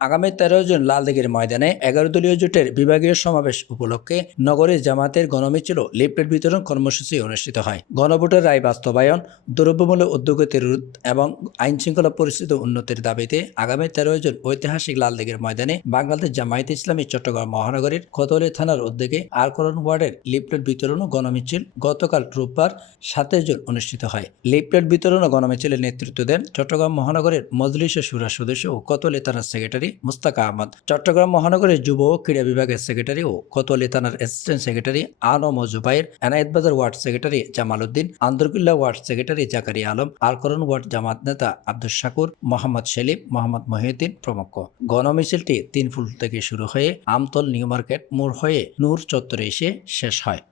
আগামী 13 জুন লালদিঘির ময়দানে 11 দলীয় জোটের বিভাগীয় সমাবেশ উপলক্ষে নগরে জামাতের গণমিছিল ও লিফলেট বিতরণ কর্মসূচি অনুষ্ঠিত হয়। গণভোটের রায় বাস্তবায়ন, দ্রব্যমূল্য ঊর্ধ্বগতি রোধ এবং আইনশৃঙ্খলা পরিস্থিতি উন্নতির দাবিতে আগামী 13 জুন ঐতিহাসিক লালদিঘির ময়দানে বাংলাদেশ জামায়াতে ইসলামী চট্টগ্রাম মহানগরীর কোতোয়ালি থানার উদ্যোগে আরকরণ ওয়ার্ডের লিফলেট বিতরণ ও গণমিছিল গতকাল রোববার 7 জুন অনুষ্ঠিত হয়। লিফলেট বিতরণ ও গণমিছিলের নেতৃত্ব দেন চট্টগ্রাম মহানগরের মজলিসে শুরা সদস্য ও কোতোয়ালি থানার সেক্রেটারি মুস্তাক আহমদ, চট্টগ্রাম মহানগরের যুব ও ক্রীড়া বিভাগের সেক্রেটারি ও কোতোয়ালি থানার অ্যাসিস্ট্যান্ট সেক্রেটারি আলম ও Zubair, Enayetbazar ward secretary Jamal Uddin, Andarkilla ward secretary Zakaria Alam, Alkaran ward Jamaat নেতা আব্দুস শাকুর, মোহাম্মদ সেলিম, মোহাম্মদ মহিউদ্দিন প্রমুখ। গণমিছিলটি 3 ফুল থেকে শুরু হয়ে আমতল নিউ মার্কেট মোড় হয়ে নূর চত্বরে এসে শেষ হয়।